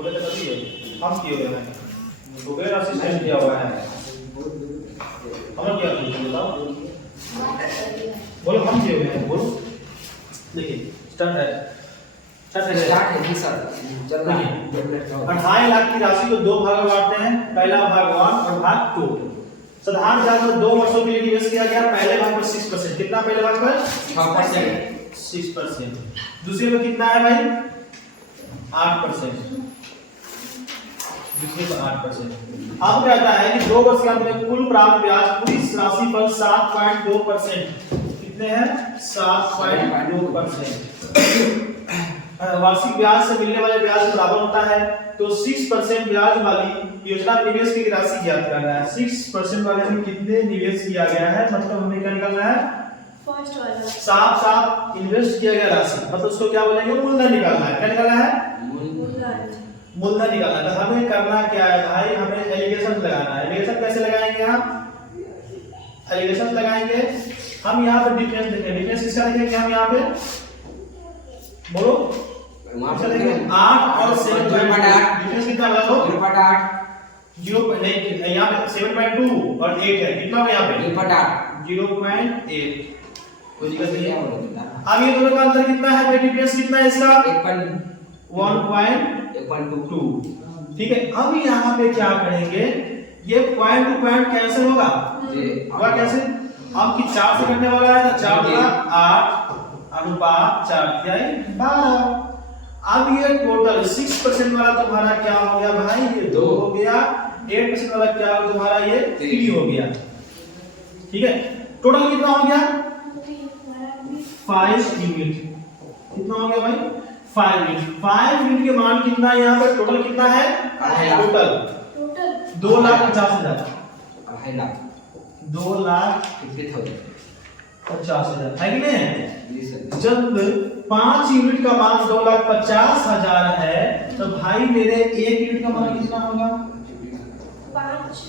बोले तो कभी हम किए हुए हैं तो गैर असिस्टेंट किया हुआ है हम क्या किए बताओ बोलो हम किए हुए हैं बोलो देखिए स्टार्ट है जी सर चल रहा है 28 लाख की राशि को दो भागों में बांटते हैं पहला भाग 1 और भाग 2 साधारण ब्याज में 2 वर्षों के लिए निवेश किया गया पहले भाग पर 6% कितना पहले भाग पर 6% दूसरे में कितना है भाई 8% दूसरे पर 8% अब कहता है कि 2 वर्ष के अंत में कुल प्राप्त ब्याज पूरी इस राशि पर 7.2% कितने हैं 7.2% वार्षिक ब्याज से मिलने वाले ब्याज के बराबर होता है तो 6% ब्याज वाली योजना में निवेश की राशि ज्ञात करना है 6% वाले में कितने निवेश किया गया है मतलब हमें क्या निकालना है फर्स्ट वाला साफ इन्वेस्ट किया गया राशि मतलब उसको क्या बोलेंगे मूलधन निकालना है क्या निकालना है मूलधन निकालना है तो हमें करना क्या है भाई हमें एलिगेशन लगाना है एलिगेशन कैसे लगाएंगे हम एलिगेशन लगाएंगे हम यहाँ पे डिफरेंस देखेंगे डिफरेंस किसका देखेंगे हम यहाँ पे बोलो 8 और 7 डिफरेंस कितना होगा तो 0 नहीं यहाँ पे 7.2 और 8 है कितना होगा यहाँ पे 0.8 कोई दिक्कत नहीं है अब ये दोनों का अंतर कितना है भाई डिफरेंस कितना है इसका 1.2 ठीक है अब यहाँ पे क्या करेंगे ये पॉइंट टू पॉइंट कैंसिल होगा होगा कैसे अब की 4 से करने वाला है तो 4 होगा 8 अनुपात 4 क्या है 12 अब ये टोटल 6% वाला तुम्हारा क्या हो गया भाई ये 2 हो गया 8% वाला क्या हो तुम्हारा ये 3 हो गया ठीक है टोटल कितना हो गया 5 यूनिट कितना हो गया भाई 5 यूनिट के मान कितना है यहाँ पे टोटल कितना है टोटल 2,50,000 2,50,000 है कि नहीं जब 5 यूनिट का मान 2,50,000 है तो भाई मेरे 1 यूनिट का मान कितना होगा 5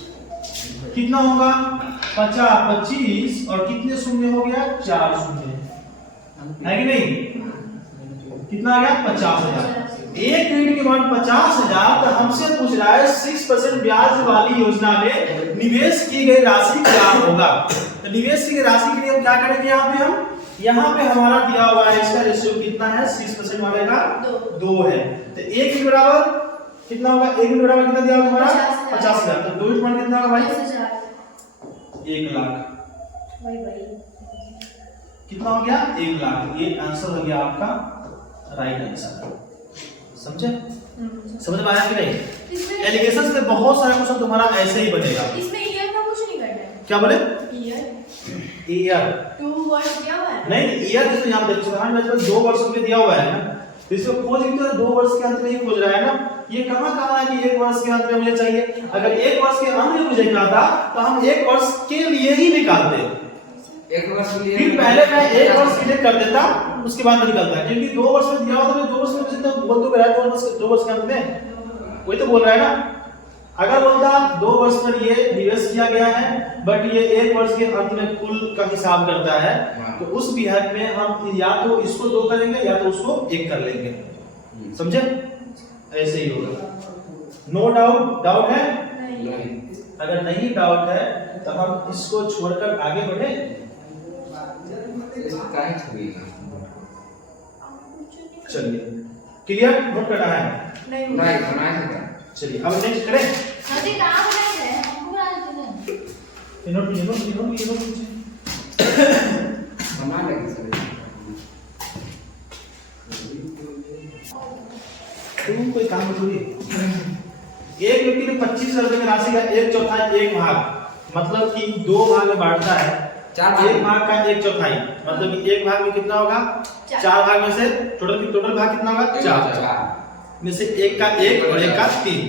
कितना होगा 25 और कितने शून्य हो गया 4 शून्य है कि नहीं कितना आ गया 50,000 1 यूनिट के मान 50,000 तो हमसे पूछ रहा है 6% ब्याज वाली योजना में निवेश की गई राशि क्या होगा तो निवेश की गई राशि के लिए हम क्या करेंगे यहाँ पे हमारा दिया हुआ है इसका रेशियो कितना है 6% वाले का 2 है तो 1 यूनिट बराबर कितना होगा 1 यूनिट बराबर कितना दिया हुआ तुम्हारा 50,000 तो 2 यूनिट मान कितना होगा भाई 1 लाख भाई कितना हो गया 1 लाख ये आंसर हो गया आपका राइट आंसर समझे समझ में आया कि नहीं एलिगेशन से बहुत सारे क्वेश्चन तुम्हारा ऐसे ही बनेगा इसमें ईयर का कुछ नहीं करना है क्या बोले ईयर ईयर 2 वर्ष दिया हुआ है नहीं ईयर जैसे यहां देखो साधारण मैच में 2 वर्षों के लिए दिया हुआ है ना तो इसको खोज तो 2 वर्ष के अंत में ही खोज रहा है ना ये कहां कहां है कि 1 वर्ष के अंत में मुझे चाहिए अगर 1 वर्ष के अंत में मुझे निकालता तो हम 1 वर्ष के लिए ही निकालते 1 वर्ष के लिए फिर पहले मैं 1 वर्ष के लिए कर देता उसके बाद में निकलता है क्योंकि 2 वर्ष में दिया होता तो 2 वर्ष में मुझे तो बोल तो रहा है 2 वर्ष के अंत में वही तो बोल रहा है ना अगर बोलता 2 वर्ष पर ये निवेश किया गया है बट ये 1 वर्ष के अंत में कुल का हिसाब करता है तो उस बिहार में हम या तो इसको 2 करेंगे या तो उसको 1 कर लेंगे समझे ऐसे ही होगा नो डाउट है नहीं अगर नहीं डाउट है तो हम इसको छोड़कर आगे बढ़े इसको काहे छोड़ेगा चलिए क्लियर नोट करना है नहीं बनाया था चलिए अब नेक्स्ट करें नदी कहां बनाए है हमको बना देते हैं नोट बना लेंगे सर तुम कोई काम करोगे एक व्यक्ति ने 25,000 रुपए की राशि का 1/4 एक भाग मतलब कि 2 भाग में बांटता है 4 भाग एक भाग का 1/4 मतलब कि एक भाग में कितना होगा 4 भाग में से टोटल भाग कितना होगा 4 में से एक का 1 और एक का 3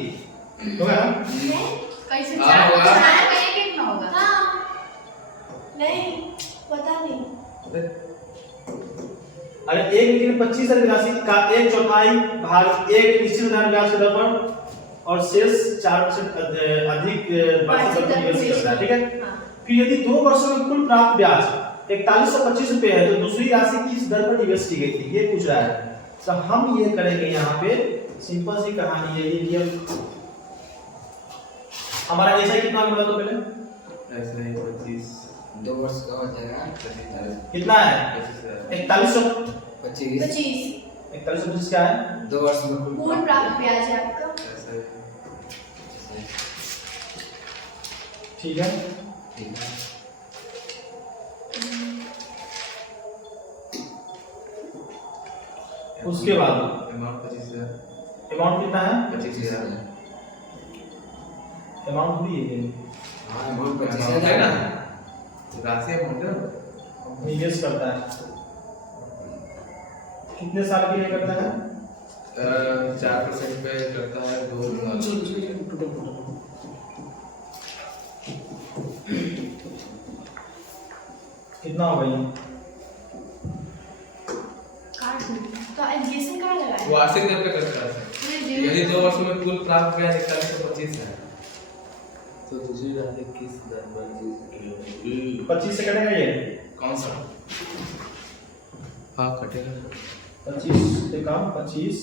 होगा ना कैसे हाँ, होगा। 4 में एक ना होगा हां नहीं पता नहीं अगर एक व्यक्ति ने 25,000 की राशि का 1/4 भाग एक निश्चित धन ब्याज के दर पर और शेष 4% अधिक वार्षिक दर पर निवेश करता है ठीक है फिर यदि 2 वर्षों में कुल प्राप्त ब्याज 4125 रुपए है तो दूसरी राशि किस दर पर निवेश की गई थी ये पूछ रहा है तो हम ये करेंगे यहाँ पे सिंपल सी कहानी है ये हमारा ऐसा कितना बोला तो पहले ऐसा ही 25 2 वर्ष का हो जाएगा कितना है 4125 25 4125 क्या है 2 वर्ष में पूर्ण प्राप्त ब्याज है आपका। ऐसा ही ठीक है ठीक है उसके बाद अमाउंट 25,000 अमाउंट कितना है 25,000 अमाउंट भी है हाँ अमाउंट है 25,000 ना राशि अमाउंट है निवेश करता है कितने साल के लिए करता है 4% पे करता है 2 साल कितना होगा ये काट दो। तो एलिगेशन कहाँ लगाया? वार्षिक दर पे करता है यदि 2 वर्षों में कुल प्राप्त ब्याज 4125 है तो दूसरी राशि किस दर पर 25 से कटेगा ये कौन सा हाँ कटेगा 25 से कम 25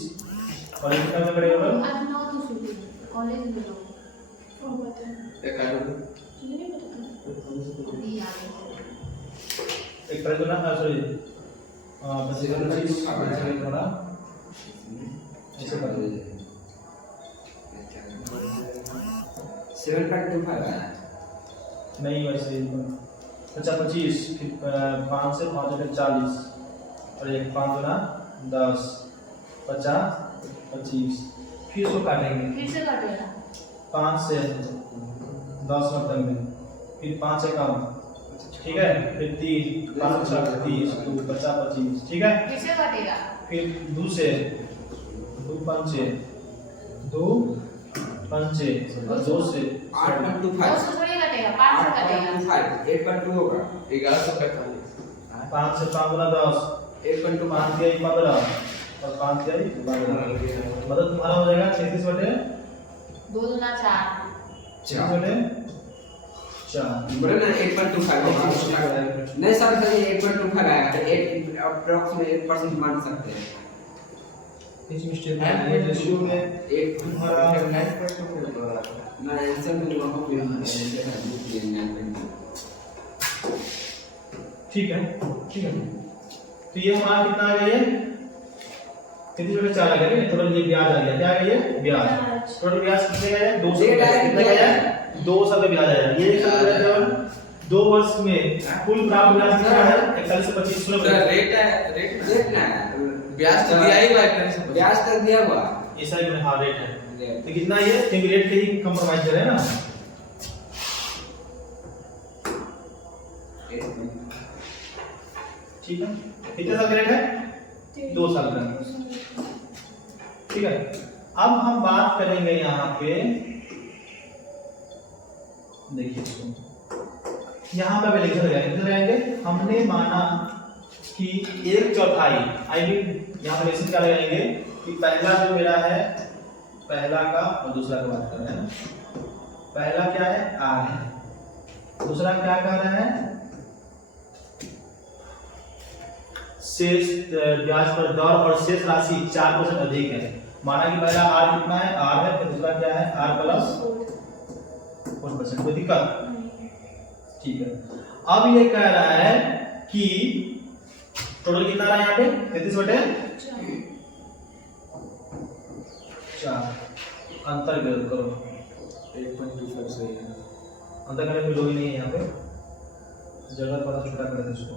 और कितना में कटेगा आज 9 तो सुनो कॉलेज में लो और बताएं एक आएगा तुझे नहीं पता अभी याद है एक तरह का ना सॉरी 25 थोड़ा ऐसे कर दो 7.25 आया नहीं वैसे अच्छा 25 5 से 5 जगह 40 और एक 5 गुना 10 50 25 फिर इसको काटेंगे फिर से काटेगा 5 से 10 मतलब में फिर 5 से कम ठीक है फिर 30 5 30 2 50 25 ठीक है फिर से काटेगा फिर 2 से 2 पंचे 2 पंचे और 2 से 8.25 उसको थोड़ी काटेगा 5 से काटेगा 8.2 होगा 1145 5 से 5 गुना 10 8.2 5 के 15 और 5 के 12 मतलब तुम्हारा हो जाएगा 36 बटे 2 दूना 4 36 बटे 4 बोले ना 8.25 नहीं सर सर 8.25 आएगा तो 8 अप्रॉक्सीमेट 8% मान सकते हैं इस मिस्टेक में रेशियो में 8 तुम्हारा मैं आंसर में वहां पे ठीक है तो ये हमारा कितना आ गया ये कितने बटे 4 आ गया टोटल ये ब्याज आ गया क्या आ गया ये ब्याज टोटल ब्याज कितने का है 200 कितने का है 200 का ब्याज आया ये केवल 2 वर्ष में कुल प्राप्त ब्याज कितना है 41 से 25 तो रेट है रेट ना ब्याज तो दिया ही हुआ है 41 ब्याज तक दिया हुआ ऐसा ही हाँ रेट है तो कितना ये क्योंकि रेट के ही कंप्रोमाइज कर रहे हैं ना ठीक है कितने साल का रेट है 2 साल का ठीक है अब हम बात करेंगे यहाँ पे देखिए इसको यहाँ पे लिखा गया कितने रहेंगे हमने माना कि 1/4 आई मीन यहाँ पे लेसन क्या लगाएंगे कि पहला जो मेरा है पहला का और दूसरा का बात कर रहे हैं पहला क्या है आर है दूसरा क्या कह रहा है शेष ब्याज पर दर और शेष राशि 4% अधिक है माना कि पहला आर कितना है आर है फिर दूसरा क्या है आर प्लस 4% कोई दिक्कत ठीक है अब ये कह रहा है कि टोटल कितना रहा है यहाँ पे 33/4 अंतर करो 8.25 सही है अंतर करने में कोई नहीं है यहाँ पे जगह थोड़ा छोटा कर देते इसको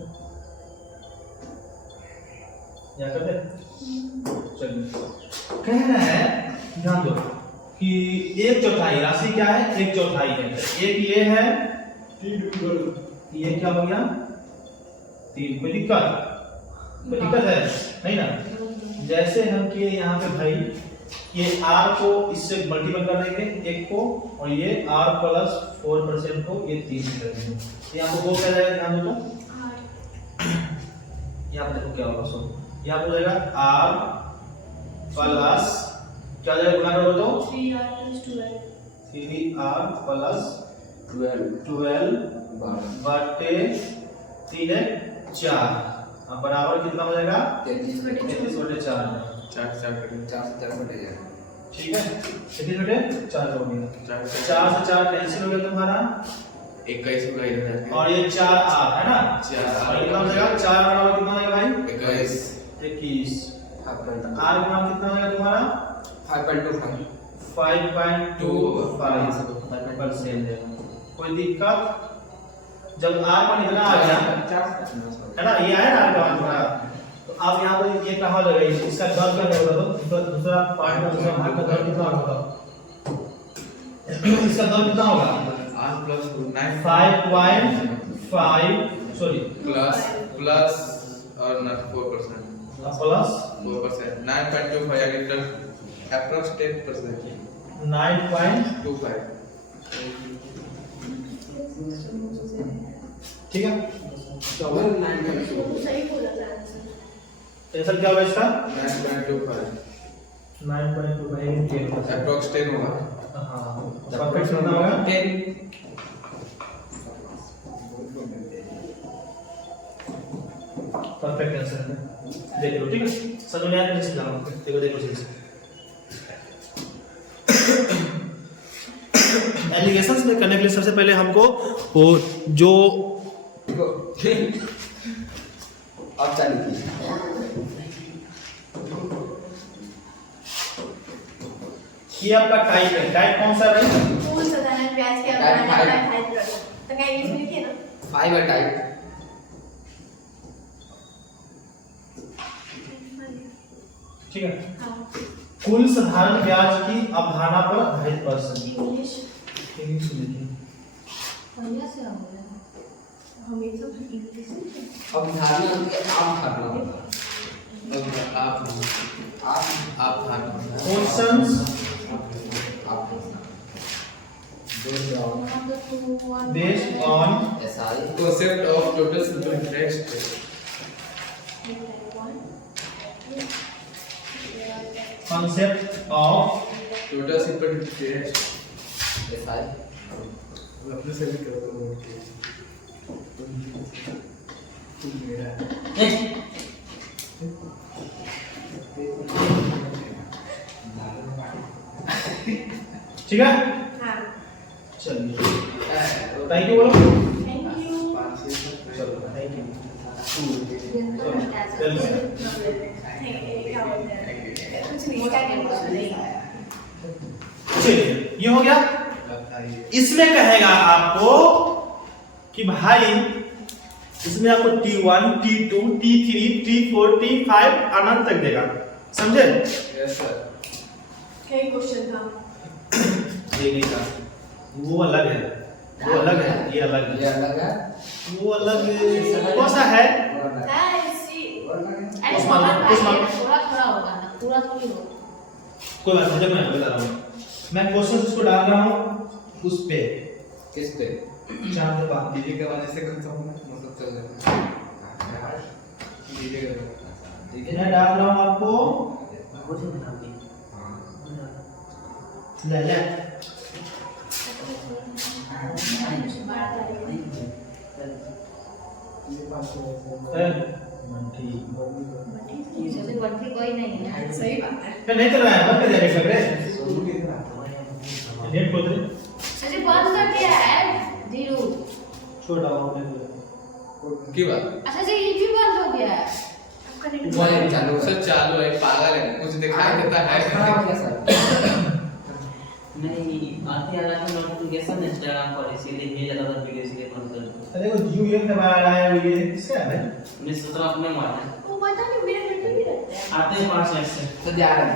यहाँ कर दे चलिए कह रहा है ध्यान दो कि 1/4 राशि क्या है 1/4 है एक ये है ये क्या हो गया 3 कोई दिक्कत है नहीं ना जैसे हम किए यहाँ पे भाई ये r को इससे मल्टीपल कर देंगे एक को और ये r प्लस 4% को ये 3 से कर देंगे यहाँ पे वो क्या जाएगा ध्यान दो तो यहाँ पे देखो क्या होगा सो यहाँ पे हो जाएगा r प्लस क्या जाएगा गुना करो तो 3r + 12 3r + 12 बटे 3 4 अब बराबर कितना हो जाएगा 33/4 33/4 4 4 करेंगे 4 से 4 कटेगा ठीक है, कितने बेटे 4 का हो गया। 4 4 से 4 कैंसिल हो गया तुम्हारा 21 होगा इधर और ये 4 r है ना, 4 और कितना हो जाएगा 4 बराबर कितना होगा भाई 21 21। r का मान कितना होगा तुम्हारा 5.25 5.25%। कोई दिक्कत? जब r का इतना आ गया है ना, ये आया ना r का मान तुम्हारा, तो आप यहाँ पर ये कहाँ लगे, इसका दर क्या होगा, तो दूसरा पार्ट का दूसरा भाग का दर कितना होगा, इसका दर कितना होगा r plus 9 5.5 सॉरी plus और not 4% प्लस 4% 9.25 यानी approx 10% 9.25 ठीक है। सही बोला था आंसर। आंसर क्या होगा इसका 9.25 9.25 approx 10 होगा। हाँ, परफेक्ट कितना होगा 10 परफेक्ट आंसर है, देख लो ठीक है, समझ में आया कैसे जाओ, देखो देखो सही से। एलिगेशंस में करने के लिए सबसे पहले हमको वो जो अब चालू कीजिए। ये आपका टाइप है, टाइप कौन सा है? फूल साधारण प्याज के Type बनाना five. है हाइड्रोजन, तो क्या इंग्लिश में लिखिए ना फाइबर टाइप ठीक है। हाँ कुल साधारण ब्याज की अवधारणा पर आधारित प्रश्न। इंग्लिश इंग्लिश में लिखिए। बढ़िया से हो गया हमेशा इंग्लिश में अब धारणा के आप धारणा आप questions based on SI concept of total simple interest concept of total simple interest SI अपने से भी करो ठीक है। हाँ चलिए थैंक यू बोलो। थैंक यू चलो थैंक यू। कुछ नहीं क्या कहते चलिए ये हो गया। इसमें कहेगा आपको कि भाई इसमें आपको T1 T2 T3 T4 T5 अनंत तक देगा, समझे? यस सर कई क्वेश्चन था ये नहीं था, वो अलग है, वो अलग है, ये अलग ये है, अलग है वो अलग कौन सा है? थोड़ा थोड़ा होगा ना पूरा थोड़ी होगा कोई बात नहीं, मैं बता रहा हूँ। मैं क्वेश्चन इसको डाल रहा हूँ उस पे किस पे 4 से 5 डीजे के वजह से खत्म होना मतलब चल जाएगा डीजे के वजह मैं डाल रहा हूँ आपको ले ले कोई नहीं है सही बात है नहीं चल रहा है, बंद कर दिया लग रहे नेट खोल दे, अरे बंद कर दिया है जीरो छोटा हो की बात अच्छा जी ये भी बंद हो गया है आपका नेट वॉल्यूम चालू सर चालू है, पागल है, कुछ दिखाई देता है खराब हो गया सर नहीं आती आ रहा था नोटिफिकेशन इंस्टाग्राम पर, इसीलिए ये ज्यादा वीडियो इसलिए बंद कर दो। अरे वो जियो गेम दबा रहा है, वो ये किसका है? मैं सोच रहा अपने मारना वो पता नहीं मेरे नेट में भी रहता है आते हैं 5 मिनट से, तो जा रहा है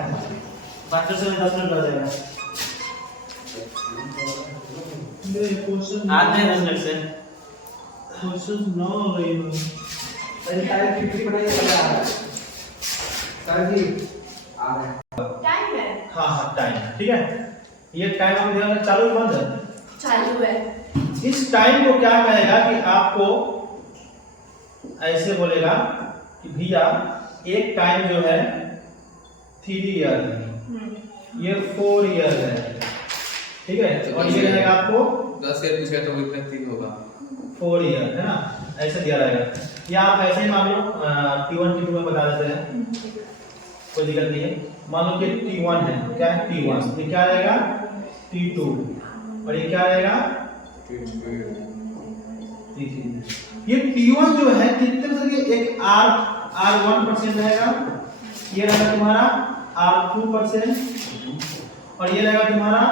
बाकी से 10 मिनट लग जाएगा। मेरे क्वेश्चन आते हैं 10 मिनट से। क्वेश्चन ना रही हो, अरे टाइप की बनाई लगा सर जी आ रहा है टाइम है हाँ हाँ टाइम, ठीक है। ये टाइम आप ध्यान चालू बंद है। चालू है इस टाइम को क्या कहेगा कि आपको ऐसे बोलेगा कि भैया एक टाइम जो है 3 ईयर है, ये 4 ईयर है, ठीक है, और ये रहेगा आपको 10 से पूछे तो इतना 3 होगा 4 ईयर है ना, ऐसे दिया रहेगा। या आप ऐसे ही मान लो T1 T2 में बता देते हैं। कोई दिक्कत नहीं है। मान लो कि T1 है, क्या है T1, ये क्या रहेगा T2 और ये क्या रहेगा T3। ये T1 जो है कितने परसेंट, एक R1% रहेगा, ये रहेगा तुम्हारा R2% और ये रहेगा तुम्हारा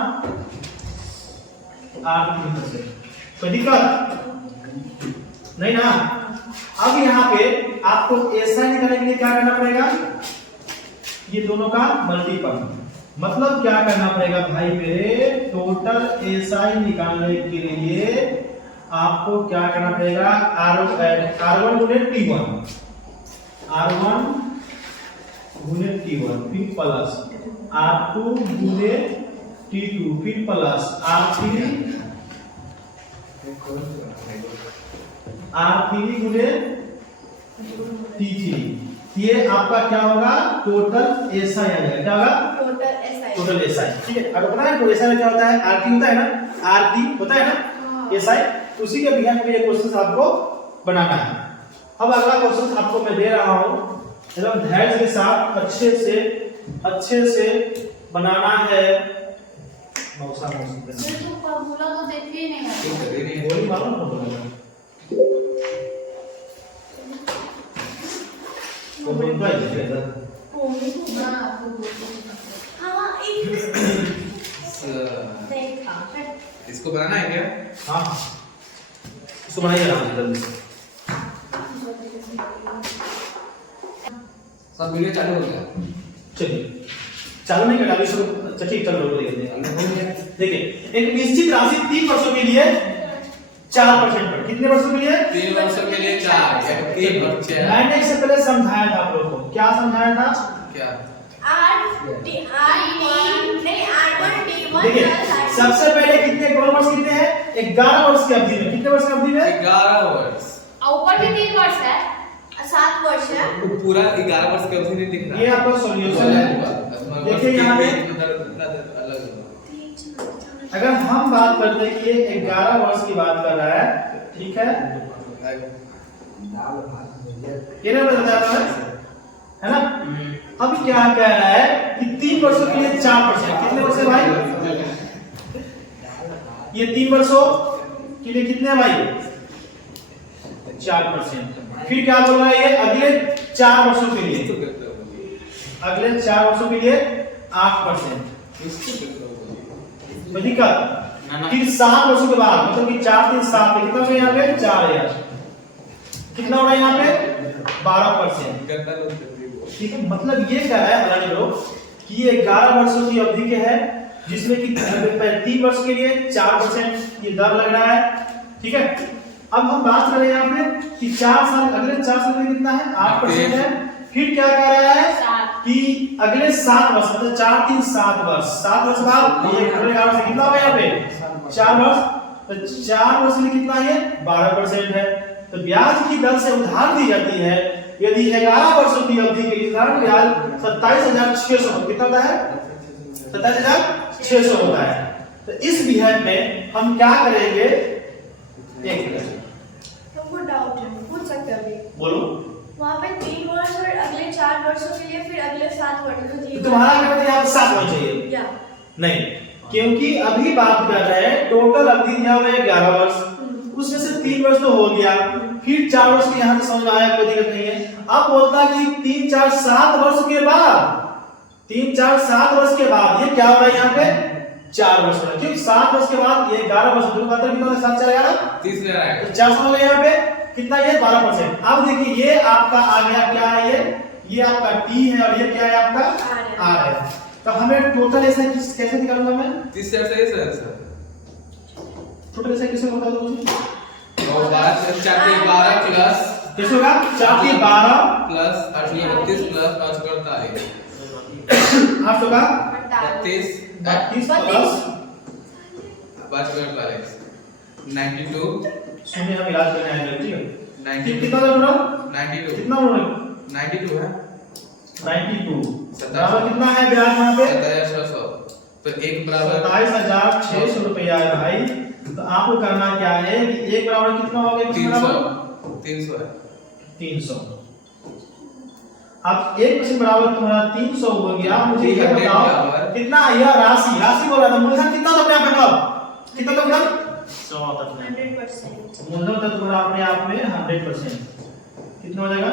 R3%। कोई दिक्कत नहीं ना। अब यहाँ पे आपको SI निकालने के लिए क्या करना पड़ेगा, ये दोनों का मल्टीपल, मतलब क्या करना पड़ेगा भाई मेरे, टोटल SI निकालने के लिए आपको क्या करना पड़ेगा, R1 गुने T1, R1 गुने T1 फिर प्लस R2 गुने T2 फिर प्लस R3 गुने T3। ये आपका क्या होगा, टोटल SI आ जाएगा, क्या होगा टोटल SI। ठीक है, अगर पता है तो SI में क्या होता है, RT होता है ना, RT होता है ना SI, उसी के बिहार पे ये क्वेश्चन आपको बनाना है। अब अगला क्वेश्चन आपको मैं दे रहा हूं, एकदम धैर्य के साथ अच्छे से बनाना है। मौसा फॉर्मूला तो देखिए नहीं है। गोली मारो ना बोलेगा वो बनता है इधर। हां देखा इसको बनाना है क्या? हाँ इसको बनाइए ना जल्दी से। सब वीडियो चालू हो गया। चलिए चालू नहीं कर अभी शुरू, ठीक चलो देखिए, एक निश्चित राशि 3 वर्षों के लिए 4% पर, कितने वर्षों के लिए 3 वर्षों के लिए 4 या 3 और 4। मैंने इससे पहले समझाया था आप लोगों को, क्या समझाया था, क्या देखिए सबसे पहले कितने वर्ष कितने हैं, 11 वर्ष की अवधि में, कितने वर्ष की अवधि में 11 वर्ष, ऊपर भी 3 वर्ष है, 7 वर्ष है, वो पूरा 11 वर्ष की अवधि नहीं दिख रहा। ये आपका सॉल्यूशन है। देखिए यहाँ पे अलग अगर हम बात करते हैं कि ये 11 वर्ष की बात कर रहा है, ठीक है, ये ना बताया है ना। अब क्या कह रहा है कि 3 वर्षों के लिए 4%, कितने वर्ष है भाई, ये 3 वर्षों के लिए कितने है भाई 4%। फिर क्या बोल रहा है, ये अगले 4 वर्षों के लिए, अगले 4 वर्षों के लिए 8%। दिक्कत फिर 7 वर्षों के बाद, मतलब कि 4 3 7 कितना है यहाँ पे 4000, कितना हो रहा है यहाँ पे 12%। ठीक है, मतलब ये कह रहा है हमारे लोग कि ये 11 वर्षों की अवधि के है, जिसमें कि 3 वर्ष के लिए 4% ये दर लग रहा है। ठीक है, अब हम बात कर रहे हैं यहाँ पे कि 4 साल, अगले 4 साल में कितना है 8% है। फिर क्या कह रहा है कि अगले 7 वर्ष, मतलब 4 3 7 वर्ष, 7 वर्ष बाद ये अगले 11 वर्ष कितना होगा यहाँ पे 4 वर्ष, तो 4 वर्ष में कितना है 12% है। तो ब्याज की दर से उधार दी जाती है यदि 11 वर्षों की अवधि के लिए ब्याज 27,600 कितना होता है 27,600 होता है। तो इस विषय में हम क्या करेंगे, एक मिनट तुमको डाउट है, पूछ सकते हो अभी। बोलो। वहाँ पे 3 वर्ष और अगले 4 वर्षों के लिए फिर अगले 7 वर्ष तो तुम्हारा क्या मतलब यहाँ 7 होना चाहिए क्या नहीं, क्योंकि अभी बात कर रहे हैं टोटल अवधि यहाँ पे 11 वर्ष, उसमें से 3 वर्ष तो हो गया, फिर 4 वर्ष की यहाँ से समझ में आया, कोई दिक्कत नहीं है। अब बोलता है कि 3 4 7 वर्ष के बाद, 3 4 7 वर्ष के बाद ये क्या हो रहा है यहाँ पे 4 वर्ष हो रहा है, क्योंकि 7 वर्ष के बाद ये 11 वर्ष कितना 7 4 11 30 ले रहा है, तो 400 हो गया यहाँ पे कितना, ये 12%। अब देखिए ये आपका आ गया, क्या है ये आपका T है और ये क्या है आपका R है। तो हमें टोटल ऐसा कैसे निकालूंगा मैं, 30 से सही सर टोटल ऐसा कैसे बता दो मुझे, और बाद 4 के 12 प्लस कैसे होगा 4 के 12 प्लस 38 प्लस 5 का 8 होगा 32 32 प्लस 5 का 92 सुनिए हम इलाज करने आए हैं, ठीक है 92 कितना बोल रहा हूं 92 कितना बोल रहा हूं 92 है 92 बराबर कितना है ब्याज यहाँ पे 27,600, तो एक बराबर 27,600 रुपया है भाई। तो आपको करना क्या है कि एक बराबर कितना हो गया, 300 है 300। अब 1% बराबर तुम्हारा 300 हो गया। मुझे ये 300 बताओ बराबर। कितना यह राशि बोल रहा था, मूलधन कितना तो अपने आप में अब कितना तो मूलधन 100 तक में 100%। मूलधन तो तुम्हारा अपने आप में 100%। कितना हो जाएगा?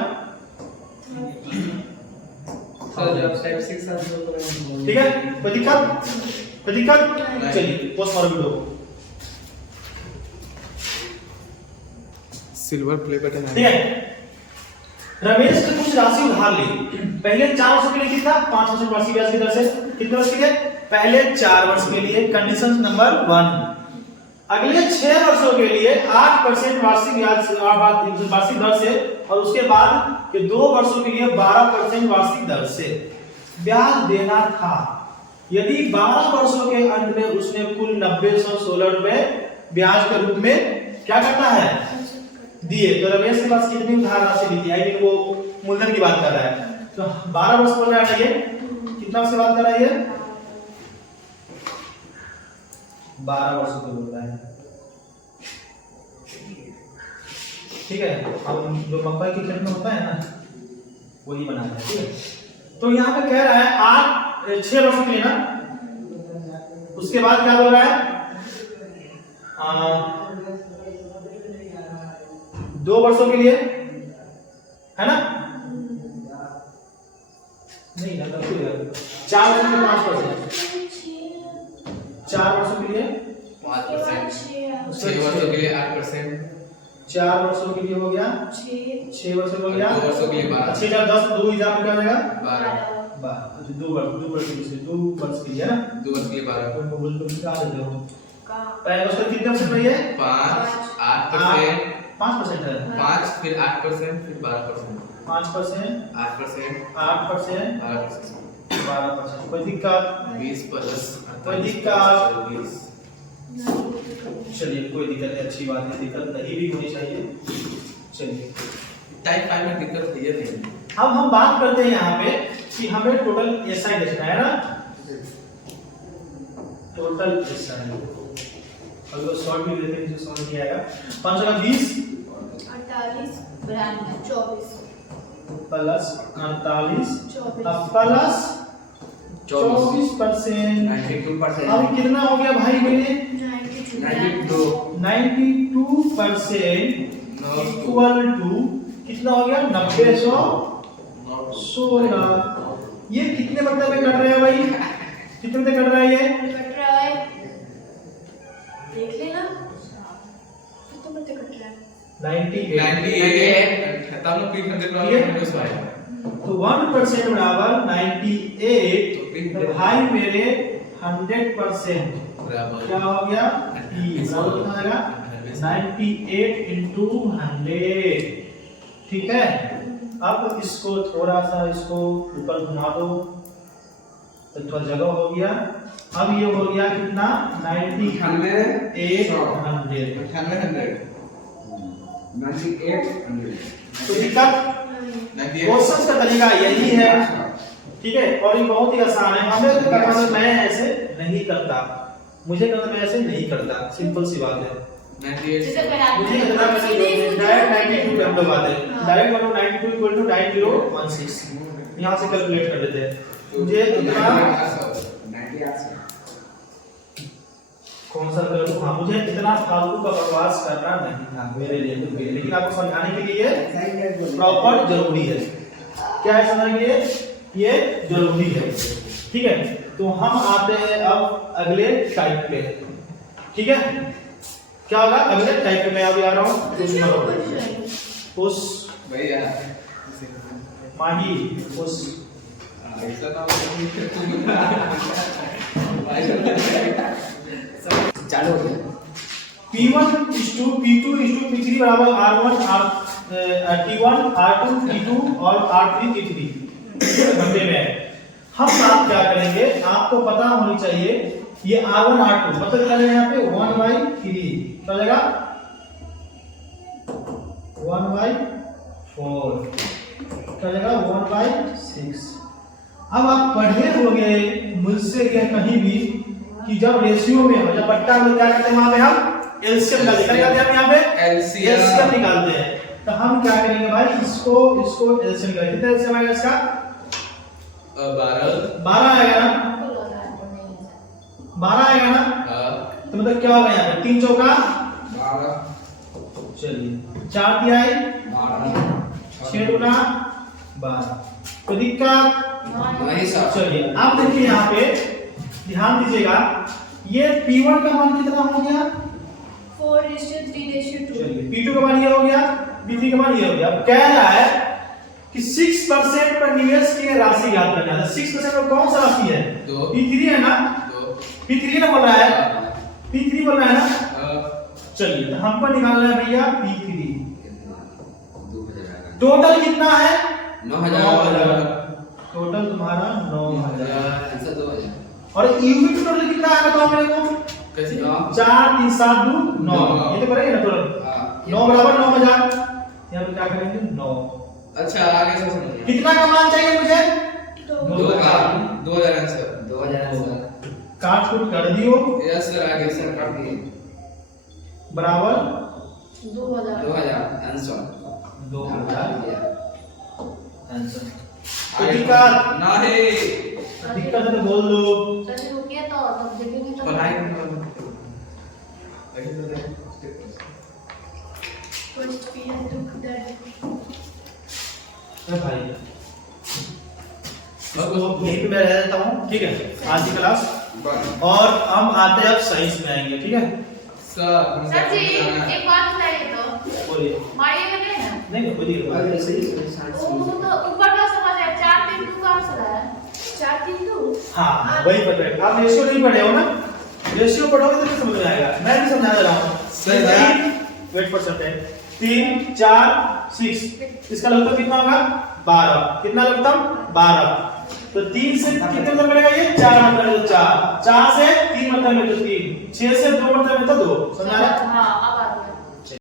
सर जब टाइप 6 आंसर करेंगे ठीक है, कोई दिक्कत? चलिए post for video silver play button ठीक है। रमेश ने कुछ राशि उधार ली। पहले 4 वर्षों के लिए कितना 5% वार्षिक ब्याज की दर से। कितने वर्ष के लिए? पहले 4 वर्ष के लिए कंडीशन नंबर 1। अगले 6 वर्षों के लिए 8% वार्षिक ब्याज वार्षिक दर से और उसके बाद के 2 वर्षों के लिए 12% वार्षिक दर से ब्याज देना था। यदि 12 वर्षों के अंत में उसने कुल 9016 रुपए ब्याज के रूप में क्या करना है दिए, तो रमेश के पास कितनी उधार राशि ली थी? आई मीन वो मूलधन की बात कर रहा है। तो 12 वर्ष बोल रहा है ये, कितना वर्ष की बात कर रहा है ये? 12 वर्ष की बोल रहा है। ठीक है, हम जो मकई की खेत में होता है ना वही बना रहे हैं। ठीक है, तो यहाँ पे कह रहा है 6 वर्षों के लिए ना, उसके बाद क्या बोल रहा है 2 वर्षों के लिए है ना, नहीं ना 4 वर्षों के लिए 5%, 4 वर्षों के लिए 5%, 6 वर्षों के लिए 8%, 4 वर्षों के लिए हो गया 6 वर्षों हो गया 2 वर्षों के लिए 12, 6 4 10 2 हिसाब में क्या हो जाएगा 12, 2 वर्ष के लिए ना 2 वर्ष के लिए 12, कोई मोबाइल तो निकाल देते हो। पहले उसका कितने परसेंट रही है? 5, 8%, 5% है। 5 फिर 8% फिर 12%, 5%, 8%, 8%, 12%, 12%। कोई दिक्कत? 20 प्लस कोई दिक्कत? 20। चलिए कोई दिक्कत नहीं, अच्छी बात है, दिक्कत नहीं भी होनी चाहिए। चलिए टाइप 5 में दिक्कत है ये नहीं। अब हम बात करते हैं यहाँ पे कि हमें टोटल एसआई लिखना है ना, टोटल एसआई। अगर वो शॉर्ट भी देते हैं जो समझ नहीं आएगा। 5 का 20 48 92 24 प्लस 48 24 अब प्लस 24%। 92%, अब कितना हो गया भाई मेरे? 92, 92% इक्वल टू कितना हो गया? 9016। ये कितने मतलब में कट रहा है भाई? कितने में कट रहा है ये? कट रहा है, देख लेना कितने बच्चे कट रहा है। 98 तब लोग 300 वाला है। तो 1% बराबर 98 भाई मेरे 100% बराबर क्या हो गया? ई बराबर कितना आएगा? 98 into 100। ठीक है, अब इसको थोड़ा सा इसको ऊपर घुमा दो तो थोड़ा जगह हो गया। अब ये हो गया कितना? 98 100। 9800। तो दिक्कत क्वेश्चन का तरीका यही है। ठीक है, और ये बहुत ही आसान है। हमें तो करना है, मैं ऐसे नहीं करता, मुझे करना मैं ऐसे नहीं करता, सिंपल सी बात है। 98 जैसे पहले मुझे कितना पैसे डायरेक्ट 92 पे हम लोग आते हैं। डायरेक्ट हम लोग 92 इक्वल टू 9016 यहां से कैलकुलेट कर लेते हैं। मुझे इतना 98 कौन सा करूं? हां, मुझे इतना फालतू का बकवास करना नहीं था मेरे लिए, लेकिन आपको समझाने के लिए प्रॉपर जरूरी है। क्या है समझने के लिए? ये जरूरी है। ठीक है, तो हम आते हैं अब अगले टाइप पे। ठीक है, क्या होगा अगले टाइप पे? मैं अभी आ रहा हूं। उस भैया माही उस ऐसा ना चालू हो गया। P1 P2 P3 बराबर R1 T1 R2 T2 और R3 T3 घंटे में है। हम आप क्या करेंगे, आपको पता होनी चाहिए ये R1 R2 मतलब क्या है यहाँ पे 1/3 क्या हो जाएगा? 1/4 क्या हो जाएगा? 1/6। अब आप पढ़े होंगे मुझसे क्या कहीं भी कि जब रेशियो में हो, जब बट्टा में क्या करते हैं वहां पे हम एलसीएम निकालते हैं। क्या करते हैं हम यहाँ पे? LCM एलसीएम निकालते हैं। तो हम क्या करेंगे भाई, इसको एलसीएम करेंगे। कितना एलसीएम आएगा इसका? 12 आएगा ना, 12 आएगा ना। तो मतलब क्या होगा यहाँ पे, 3 चौका 12, चलिए 4 तिहाई 12, 6 गुना 12। तो दिक्कत नहीं सर। चलिए आप देखिए यहाँ पे ध्यान दीजिएगा, ये P1 का मान कितना हो गया? 4:3:2। चलिए P2 का मान ये हो गया, P3 का मान ये हो गया। अब कह रहा है कि 6% पर निवेश की राशि ज्ञात करना है। 6% में कौन सा राशि है? दो। P3 है ना, P3 ना बोल रहा है, P3 बोल रहा है ना। चलिए तो हमको निकालना है भैया P3। 2000 आएगा। टोटल कितना है? 9000। टोटल तुम्हारा 9000। आंसर 2000। और यूनिट टोटल कितना आएगा तो मेरे को? कैसे? 4 3 7 2 9। ये तो करेंगे ना टोटल। 9 बराबर 9000। यहाँ पे क्या करेंगे? 9। अच्छा आगे से समझिए। कितना का मान चाहिए मुझे? 2000 आंसर। 2000 आंसर। काट कूट कर दियो, यस सर आगे सर कर दिए। बराबर 2000। 2000 आंसर। 2000 आंसर। आगे दिक्कत नहीं दिक्कत है तो बोल दो। चलिए रुकिए तो तब देखेंगे तो पढ़ाई करने वाला ऐसे तो देख फर्स्ट पीरियड दुख दर्द। भाई इसको यहीं पे मैं रह देता हूँ, ठीक है आज की क्लास। और हम आते हैं अब साइंस में आएंगे, ठीक है। सर सर जी एक बात बताइए तो, बोलिए। मारिएगा नहीं ना? नहीं बोलिए। अरे सही वो तो ऊपर का समझ है, 4-3-2 का आंसर है। 4-3-2। हाँ वही पता है। आप रेशियो नहीं पढ़े हो ना, रेशियो पढ़ोगे तो समझ में आएगा। मैं भी समझा दे रहा हूँ। Sir wait for second. 3 4 6 इसका लगभग कितना होगा? 12। कितना लगभग? 12। तो 3 से कितने मतलब मिलेगा? ये 4 मतलब तो 4 से 3 मतलब में तो 3, 6 से 2 मतलब में तो 2। समझ आ रहा है?